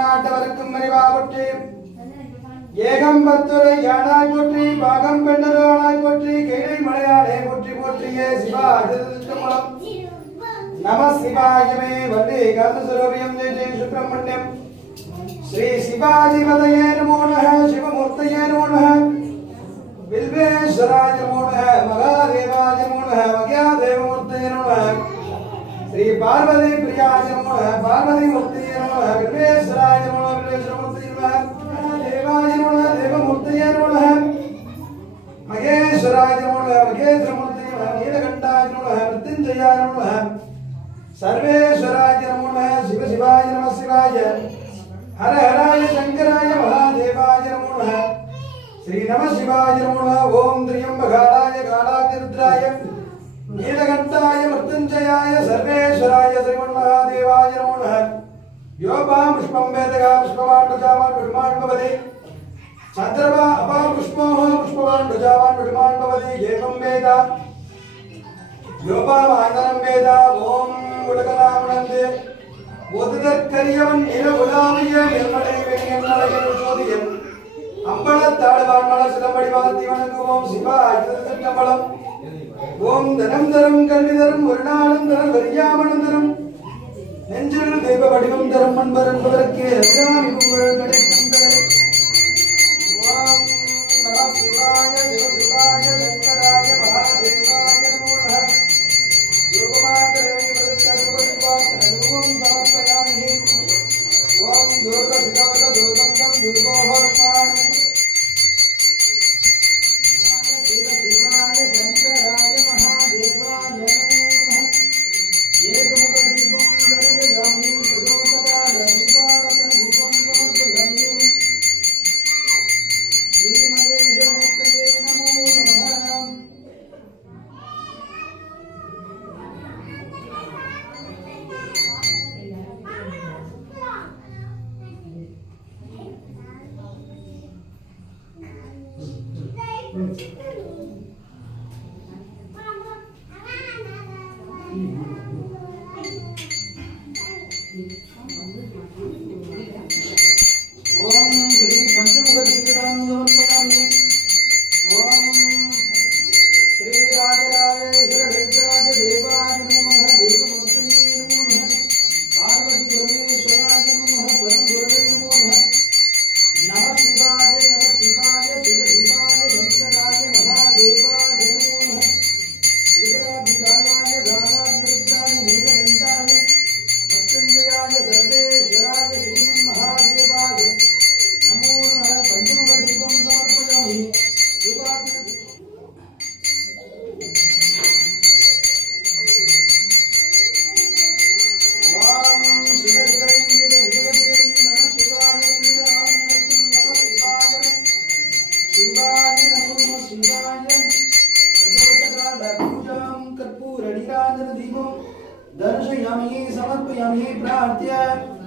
நாட்டவருக்கும் மறைவாவற்றி ஏகம்பத்துரை யானாய் போற்றி பாகம் பெண்டரோனாய் போற்றி கைலை மலையாளே போற்றி போற்றியே சிவா திருமலம் நம சிவாயமே வந்தே கருசுரவியம் ஜெய ஜெய சுப்பிரமணியம் ஸ்ரீ சிவாதிபதயே நமோ நம சிவமூர்த்தயே நமோ நம வில்வேஸ்வராய நமோ நம மகாதேவாய நமோ நம மகியா శ్రీ పార్వతీ ప్రియాయ నమ పార్వతీ మూర్తి నమ విఘ్నేశ్వరాయ నమ విఘ్నేశ్వరమూర్తి నమ దేవాయ నమ దేవమూర్తయ నమ మహేశ్వరాయ నమ మహేశ్వరమూర్తి నమ నీలకంఠాయ నమ మృత్యుంజయాయ నమ సర్వేశ్వరాయ నమ శివ శివాయ నమ శివాయ హర హరాయ శంకరాయ మహాదేవాయ నమ శ్రీ నమ శివాయ నమ ఓం త్రియంబకాళాయ కాళాతిరుద్రాయ నీలకంఠాయ మృత్యుంజయాయ யோபா புஷ்பம் வேதகா புஷ்பவான் ரஜாவான் விடுமான் பவதி சந்திரபா அபா புஷ்போஹ புஷ்பவான் ரஜாவான் விடுமான் பவதி ஏகம் வேதா யோபா வாகனம் வேதா ஓம் உலகலாமுணந்து ஒதுதற்கரியவன் இர உலாவிய மெல்மலை வெண்ணியன் சோதியன் அம்பலத்தாழ்வான் மல சிலம்படி வாழ்த்தி வணங்குவோம் சிவா அஜதத்தின் ஓம் தனம் தரம் கல்வி தரும் ஒரு நாளும் தரம் வரியாமணம் தரும் நெஞ்சில் தெய்வ வடிவம் தரும் அன்பர் என்பதற்கு அபிராமி புகழ் கிடைக்கும். ஓம் दर्शयामि समर्पयामि प्रार्थ्य।